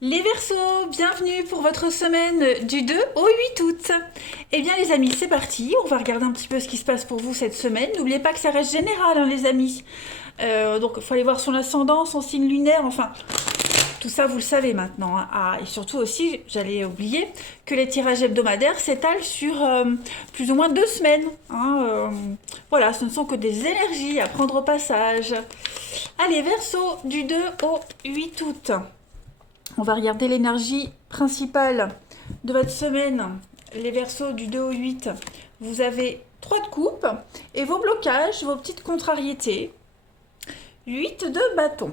Les Verseaux, bienvenue pour votre semaine du 2 au 8 août. Eh bien les amis, c'est parti, on va regarder un petit peu ce qui se passe pour vous cette semaine. N'oubliez pas que ça reste général hein, les amis. Donc il faut aller voir son ascendant, son signe lunaire, enfin tout ça vous le savez maintenant. Hein. Ah, et surtout aussi, j'allais oublier, que les tirages hebdomadaires s'étalent sur plus ou moins 2 semaines. Hein, voilà, ce ne sont que des énergies à prendre au passage. Allez, Verseau, du 2 au 8 août. On va regarder l'énergie principale de votre semaine. Les Verseaux du 2 au 8. Vous avez 3 de coupe et vos blocages, vos petites contrariétés. 8 de bâton.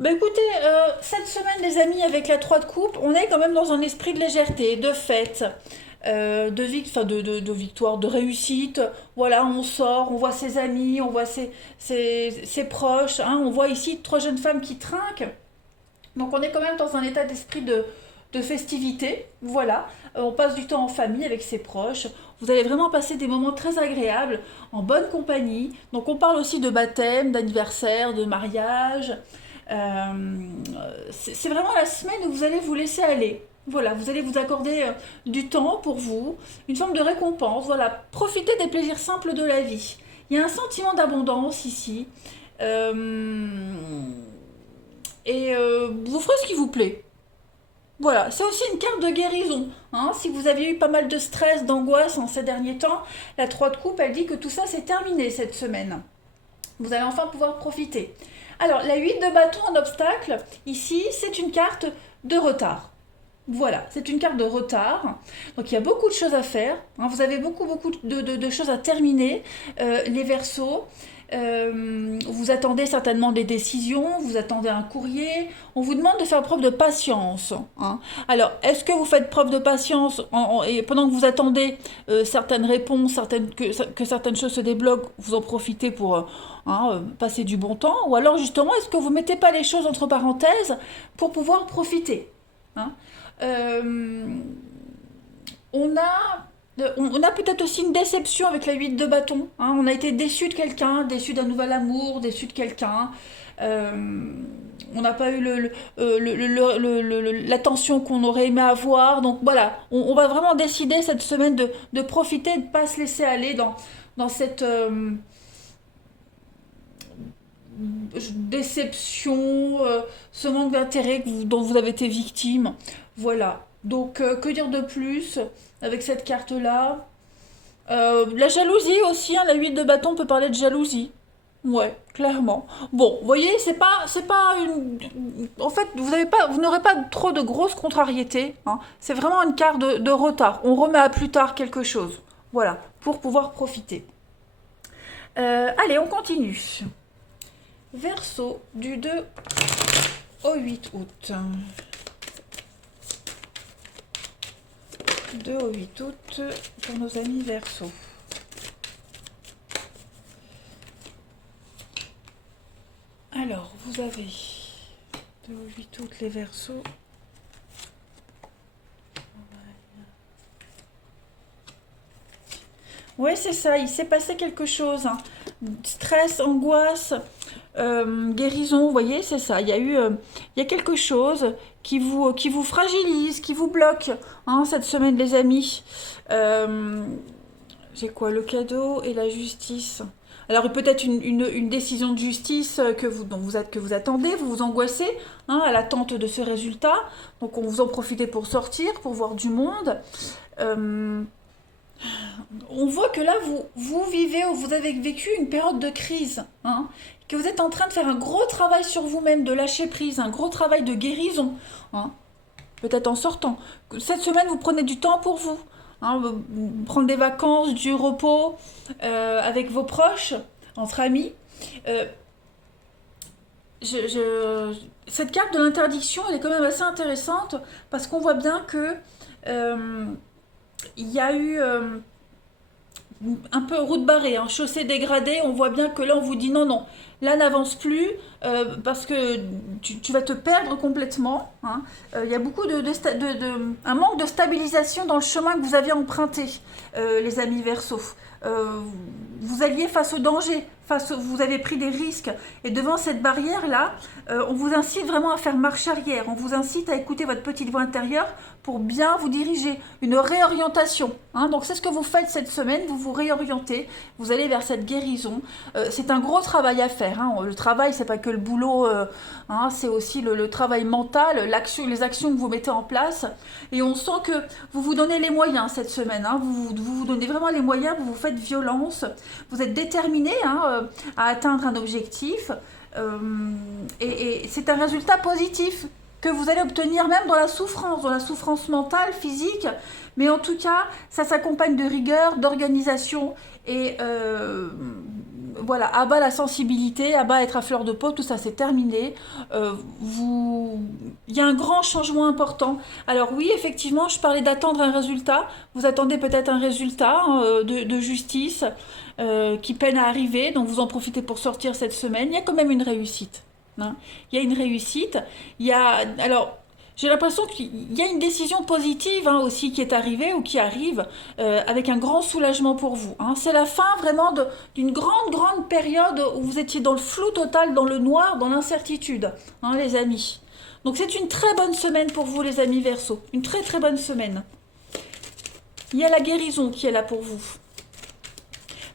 Bah écoutez, cette semaine les amis avec la 3 de coupe, on est quand même dans un esprit de légèreté, de fête, de victoire, de réussite. Voilà, on sort, on voit ses amis, on voit ses proches. Hein, on voit ici 3 jeunes femmes qui trinquent. Donc on est quand même dans un état d'esprit de festivité. Voilà, on passe du temps en famille avec ses proches. Vous allez vraiment passer des moments très agréables en bonne compagnie. Donc on parle aussi de baptême, d'anniversaire, de mariage. C'est vraiment la semaine où vous allez vous laisser aller. Voilà, vous allez vous accorder du temps pour vous, une forme de récompense. Voilà, profitez des plaisirs simples de la vie. Il y a un sentiment d'abondance ici. Euh, vous ferez ce qui vous plaît. Voilà, c'est aussi une carte de guérison. Hein. Si vous aviez eu pas mal de stress, d'angoisse en ces derniers temps, la 3 de coupe, elle dit que tout ça c'est terminé cette semaine. Vous allez enfin pouvoir profiter. Alors, la 8 de bâton en obstacle, ici, c'est une carte de retard. Voilà, c'est une carte de retard. Donc il y a beaucoup de choses à faire. Hein. Vous avez beaucoup de choses à terminer, les Verseaux. Vous attendez certainement des décisions, vous attendez un courrier. On vous demande de faire preuve de patience. Hein. Alors, est-ce que vous faites preuve de patience et pendant que vous attendez certaines réponses, que certaines choses se débloquent, vous en profitez pour passer du bon temps? Ou alors justement, est-ce que vous ne mettez pas les choses entre parenthèses pour pouvoir profiter? Hein. Euh, on a peut-être aussi une déception avec la 8 de bâton. Hein. On a été déçu de quelqu'un, déçu d'un nouvel amour, déçu de quelqu'un. On n'a pas eu l'attention qu'on aurait aimé avoir. Donc voilà, on va vraiment décider cette semaine de profiter, de ne pas se laisser aller dans cette déception, ce manque d'intérêt dont vous avez été victime. Voilà. Donc, que dire de plus avec cette carte-là? La jalousie aussi, hein, la 8 de bâton peut parler de jalousie. Ouais, clairement. Bon, vous voyez, c'est pas une. En fait, vous n'aurez pas trop de grosses contrariétés. Hein. C'est vraiment une carte de retard. On remet à plus tard quelque chose. Voilà, pour pouvoir profiter. Allez, on continue. Verseau du 2 au 8 août. 2 au 8 août pour nos amis Verseau. Alors, vous avez 2 au 8 août les Verseaux. Ouais, c'est ça, il s'est passé quelque chose. Hein. Stress, angoisse, guérison, vous voyez, c'est ça. Il y a quelque chose qui vous fragilise, qui vous bloque hein, cette semaine, les amis. Euh, j'ai quoi? Le cadeau et la justice. Alors peut-être une décision de justice que vous attendez, vous vous angoissez hein, à l'attente de ce résultat. Donc on vous en profitez pour sortir, pour voir du monde. Euh, on voit que là, vous avez vécu une période de crise, hein, que vous êtes en train de faire un gros travail sur vous-même, de lâcher prise, un gros travail de guérison, hein, peut-être en sortant. Cette semaine, vous prenez du temps pour vous, hein, prendre des vacances, du repos avec vos proches, entre amis. Euh, cette carte de l'interdiction, elle est quand même assez intéressante parce qu'on voit bien que euh, il y a eu un peu route barrée, hein, chaussée dégradée, on voit bien que là on vous dit non, non, là n'avance plus parce que tu vas te perdre complètement. Hein. Il y a beaucoup un manque de stabilisation dans le chemin que vous aviez emprunté, les amis Verseau. Euh, vous alliez face au danger, vous avez pris des risques. Et devant cette barrière-là, on vous incite vraiment à faire marche arrière. On vous incite à écouter votre petite voix intérieure pour bien vous diriger. Une réorientation. Hein. Donc c'est ce que vous faites cette semaine, vous vous réorientez, vous allez vers cette guérison. C'est un gros travail à faire. Hein. Le travail, c'est pas que le boulot, hein, c'est aussi le travail mental, les actions que vous mettez en place. Et on sent que vous vous donnez les moyens cette semaine. Hein. Vous donnez vraiment les moyens, vous vous faites violence. Vous êtes déterminé hein, à atteindre un objectif. Et c'est un résultat positif que vous allez obtenir même dans la souffrance mentale, physique, mais en tout cas, ça s'accompagne de rigueur, d'organisation, et voilà, à bas la sensibilité, à bas être à fleur de peau, tout ça c'est terminé. Il y a un grand changement important. Alors oui, effectivement, je parlais d'attendre un résultat. Vous attendez peut-être un résultat de justice qui peine à arriver, donc vous en profitez pour sortir cette semaine. Il y a quand même une réussite. Hein. Il y a une réussite. Alors, j'ai l'impression qu'il y a une décision positive hein, aussi qui est arrivée ou qui arrive avec un grand soulagement pour vous. Hein. C'est la fin vraiment d'une grande période où vous étiez dans le flou total, dans le noir, dans l'incertitude, hein, les amis. Donc c'est une très bonne semaine pour vous, les amis Verseau. Une très bonne semaine. Il y a la guérison qui est là pour vous.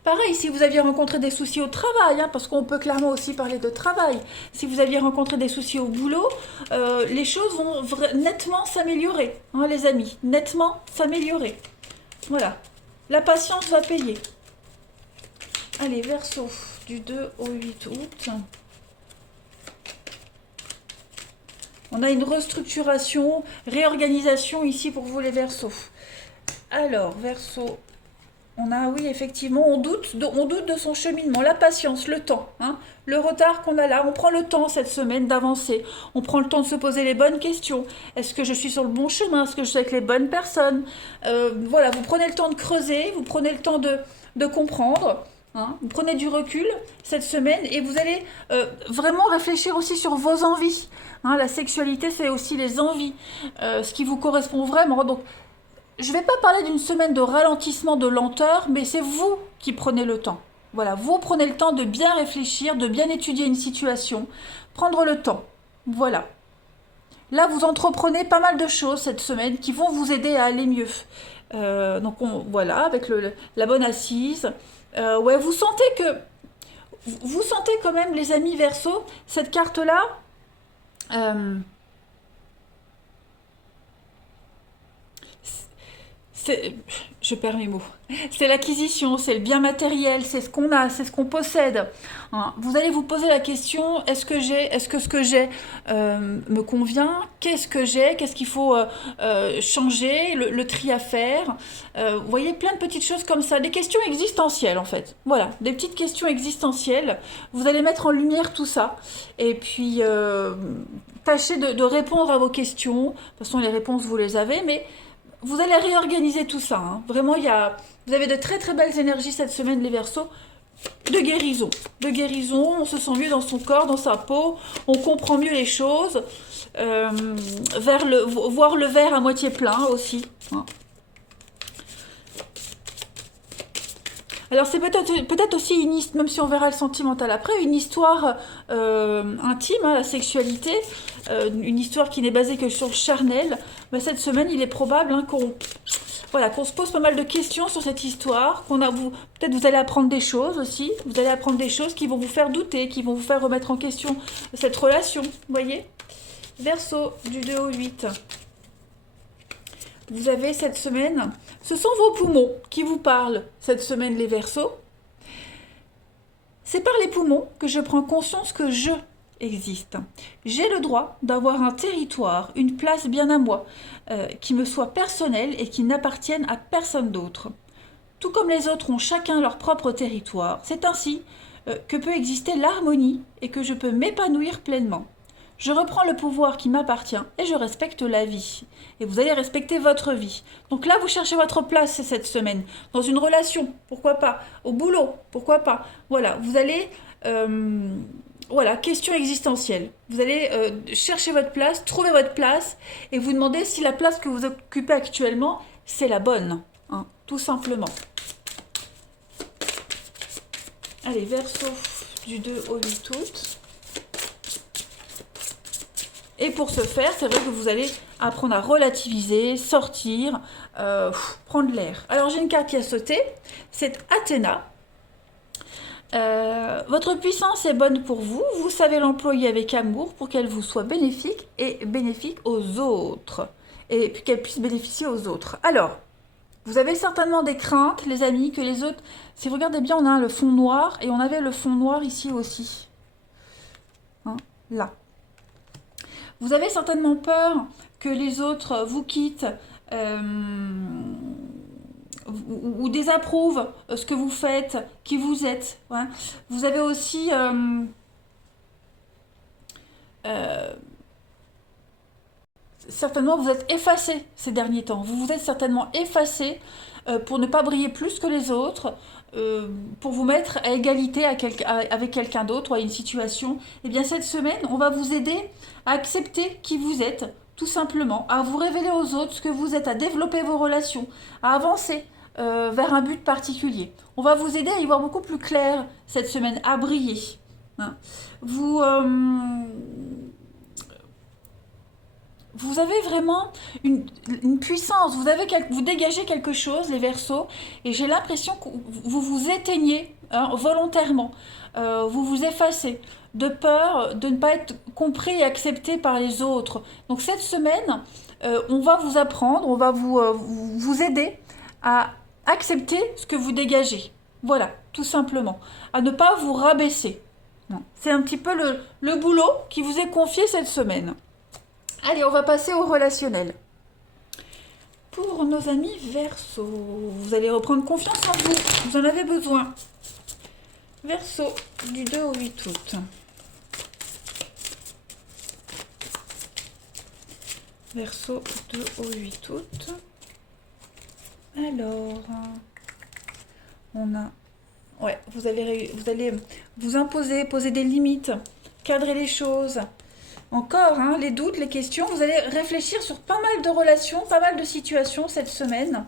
Pareil, si vous aviez rencontré des soucis au travail, hein, parce qu'on peut clairement aussi parler de travail, si vous aviez rencontré des soucis au boulot, les choses vont nettement s'améliorer, hein, les amis, nettement s'améliorer. Voilà, la patience va payer. Allez, Verseau, du 2 au 8 août. On a une restructuration, réorganisation ici pour vous les Verseaux. Alors, Verseau... On a, oui, effectivement, on doute de son cheminement, la patience, le temps, hein, le retard qu'on a là. On prend le temps cette semaine d'avancer. On prend le temps de se poser les bonnes questions. Est-ce que je suis sur le bon chemin? Est-ce que je suis avec les bonnes personnes? Voilà, vous prenez le temps de creuser, vous prenez le temps de comprendre. Hein, vous prenez du recul cette semaine et vous allez vraiment réfléchir aussi sur vos envies. Hein, la sexualité, c'est aussi les envies, ce qui vous correspond vraiment. Donc, je ne vais pas parler d'une semaine de ralentissement, de lenteur, mais c'est vous qui prenez le temps. Voilà, vous prenez le temps de bien réfléchir, de bien étudier une situation, prendre le temps. Voilà. Là, vous entreprenez pas mal de choses cette semaine qui vont vous aider à aller mieux. Donc voilà, avec la bonne assise. Ouais, vous sentez quand même, les amis Verseau, cette carte-là. Je perds mes mots. C'est l'acquisition, c'est le bien matériel, c'est ce qu'on a, c'est ce qu'on possède. Hein. Vous allez vous poser la question, est-ce que ce que j'ai me convient? Qu'est-ce que j'ai? Qu'est-ce qu'il faut changer? Le tri à faire? Vous voyez, plein de petites choses comme ça. Des questions existentielles, en fait. Voilà, des petites questions existentielles. Vous allez mettre en lumière tout ça. Et puis, tâchez de répondre à vos questions. De toute façon, les réponses, vous les avez, mais... Vous allez réorganiser tout ça. Hein. Vraiment, vous avez de très belles énergies cette semaine, les Verseaux. De guérison. De guérison, on se sent mieux dans son corps, dans sa peau. On comprend mieux les choses. Voir le verre à moitié plein aussi. Hein. Alors c'est peut-être aussi, même si on verra le sentimental après, une histoire intime, hein, la sexualité, une histoire qui n'est basée que sur le charnel. Mais cette semaine, il est probable hein, qu'on se pose pas mal de questions sur cette histoire, peut-être vous allez apprendre des choses aussi, vous allez apprendre des choses qui vont vous faire douter, qui vont vous faire remettre en question cette relation, vous voyez. Verseau, du 2 au 8. Vous avez cette semaine, ce sont vos poumons qui vous parlent cette semaine, les Verseaux. C'est par les poumons que je prends conscience que je existe. J'ai le droit d'avoir un territoire, une place bien à moi, qui me soit personnelle et qui n'appartienne à personne d'autre. Tout comme les autres ont chacun leur propre territoire, c'est ainsi que peut exister l'harmonie et que je peux m'épanouir pleinement. Je reprends le pouvoir qui m'appartient et je respecte la vie. Et vous allez respecter votre vie. Donc là, vous cherchez votre place cette semaine. Dans une relation, pourquoi pas. Au boulot, pourquoi pas. Voilà, vous allez Voilà, question existentielle. Vous allez chercher votre place, trouver votre place et vous demander si la place que vous occupez actuellement, c'est la bonne, hein, tout simplement. Allez, Verseau du 2 au 8 août. Et pour ce faire, c'est vrai que vous allez apprendre à relativiser, sortir, prendre l'air. Alors j'ai une carte qui a sauté, c'est Athéna. Votre puissance est bonne pour vous, vous savez l'employer avec amour pour qu'elle vous soit bénéfique et bénéfique aux autres. Et puis qu'elle puisse bénéficier aux autres. Alors, vous avez certainement des craintes, les amis, que les autres... Si vous regardez bien, on a le fond noir et on avait le fond noir ici aussi. Hein, là. Vous avez certainement peur que les autres vous quittent ou désapprouvent ce que vous faites, qui vous êtes. Ouais. Vous avez aussi certainement vous êtes effacé ces derniers temps. Vous vous êtes certainement effacé pour ne pas briller plus que les autres, pour vous mettre à égalité avec quelqu'un d'autre ou à une situation. Et bien cette semaine, on va vous aider à accepter qui vous êtes, tout simplement, à vous révéler aux autres ce que vous êtes, à développer vos relations, à avancer vers un but particulier. On va vous aider à y voir beaucoup plus clair cette semaine, à briller. Hein. Vous avez vraiment une puissance, vous dégagez quelque chose, les Verseaux, et j'ai l'impression que vous vous éteignez hein, volontairement, vous vous effacez, de peur de ne pas être compris et accepté par les autres. Donc cette semaine, on va vous apprendre, on va vous aider à accepter ce que vous dégagez. Voilà, tout simplement, à ne pas vous rabaisser. C'est un petit peu le boulot qui vous est confié cette semaine. Allez, on va passer au relationnel. Pour nos amis Verseau, vous allez reprendre confiance en vous. Vous en avez besoin. Verseau, du 2 au 8 août. Verseau, 2 au 8 août. Alors, on a... Ouais, vous allez vous imposer, poser des limites, cadrer les choses. Encore, hein, les doutes, les questions, vous allez réfléchir sur pas mal de relations, pas mal de situations cette semaine.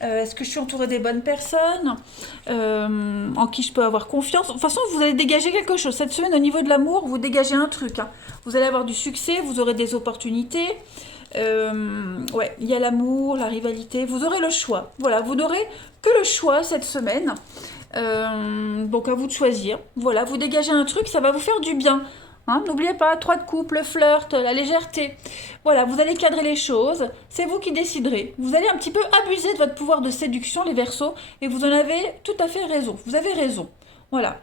Est-ce que je suis entourée des bonnes personnes en qui je peux avoir confiance? De toute façon, vous allez dégager quelque chose. Cette semaine, au niveau de l'amour, vous dégagez un truc. Hein. Vous allez avoir du succès, vous aurez des opportunités. Ouais, il y a l'amour, la rivalité. Vous aurez le choix. Voilà, vous n'aurez que le choix cette semaine. Donc à vous de choisir. Voilà, vous dégagez un truc, ça va vous faire du bien. Hein, n'oubliez pas, 3 de coupe, le flirt, la légèreté. Voilà, vous allez cadrer les choses, c'est vous qui déciderez. Vous allez un petit peu abuser de votre pouvoir de séduction, les Verseaux, et vous en avez tout à fait raison. Vous avez raison. Voilà.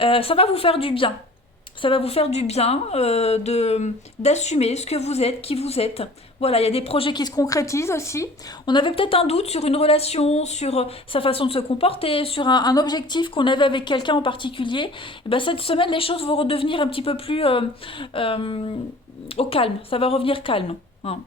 Ça va vous faire du bien. Ça va vous faire du bien d'assumer ce que vous êtes, qui vous êtes. Voilà, il y a des projets qui se concrétisent aussi. On avait peut-être un doute sur une relation, sur sa façon de se comporter, sur un objectif qu'on avait avec quelqu'un en particulier. Et ben, cette semaine, les choses vont redevenir un petit peu plus au calme. Ça va revenir calme. Hein.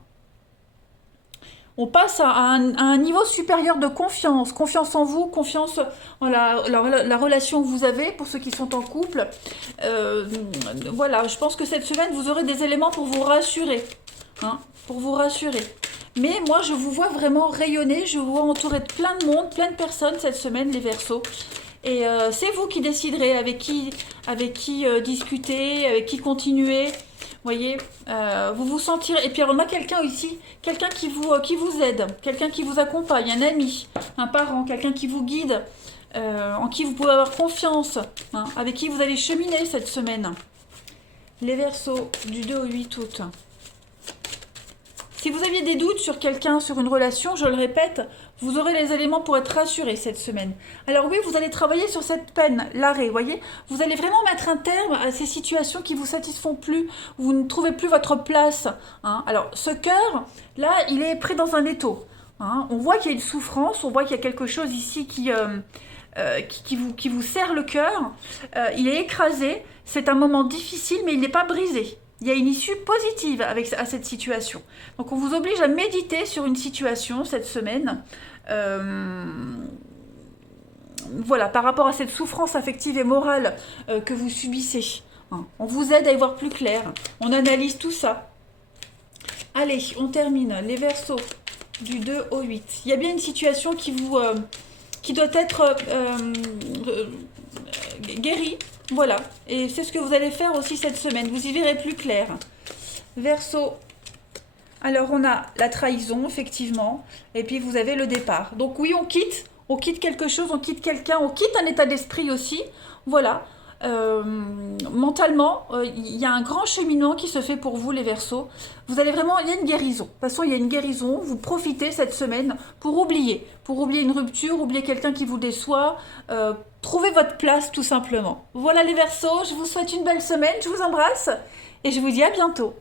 On passe à un niveau supérieur de confiance. Confiance en vous, confiance en la relation que vous avez pour ceux qui sont en couple. Voilà, je pense que cette semaine, vous aurez des éléments pour vous rassurer. Hein, pour vous rassurer. Mais moi, je vous vois vraiment rayonner. Je vous vois entouré de plein de monde, plein de personnes cette semaine, les Verseaux. Et c'est vous qui déciderez avec qui discuter, avec qui continuer. Voyez, vous vous sentirez. Et puis on a quelqu'un ici, quelqu'un qui vous aide, quelqu'un qui vous accompagne, un ami, un parent, quelqu'un qui vous guide, en qui vous pouvez avoir confiance, hein, avec qui vous allez cheminer cette semaine. Les Verseaux, du 2 au 8 août. Si vous aviez des doutes sur quelqu'un, sur une relation, je le répète, vous aurez les éléments pour être rassuré cette semaine. Alors oui, vous allez travailler sur cette peine, l'arrêt, voyez. Vous allez vraiment mettre un terme à ces situations qui vous satisfont plus, où vous ne trouvez plus votre place. Hein. Alors ce cœur, là, il est pris dans un étau. Hein. On voit qu'il y a une souffrance, on voit qu'il y a quelque chose ici qui vous serre le cœur. Il est écrasé, c'est un moment difficile, mais il n'est pas brisé. Il y a une issue positive à cette situation. Donc on vous oblige à méditer sur une situation cette semaine. voilà, par rapport à cette souffrance affective et morale que vous subissez. Hein. On vous aide à y voir plus clair. On analyse tout ça. Allez, on termine. Les Verseaux, du 2 au 8. Il y a bien une situation qui doit être guérie. Voilà. Et c'est ce que vous allez faire aussi cette semaine. Vous y verrez plus clair. Verseau. Alors, on a la trahison, effectivement. Et puis, vous avez le départ. Donc, oui, on quitte quelque chose, on quitte quelqu'un, on quitte un état d'esprit aussi. Voilà. Mentalement, il y a un grand cheminement qui se fait pour vous, les Verseaux. Vous allez vraiment, il y a une guérison. De toute façon, il y a une guérison. Vous profitez cette semaine pour oublier une rupture, oublier quelqu'un qui vous déçoit. Trouvez votre place, tout simplement. Voilà, les Verseaux. Je vous souhaite une belle semaine. Je vous embrasse et je vous dis à bientôt.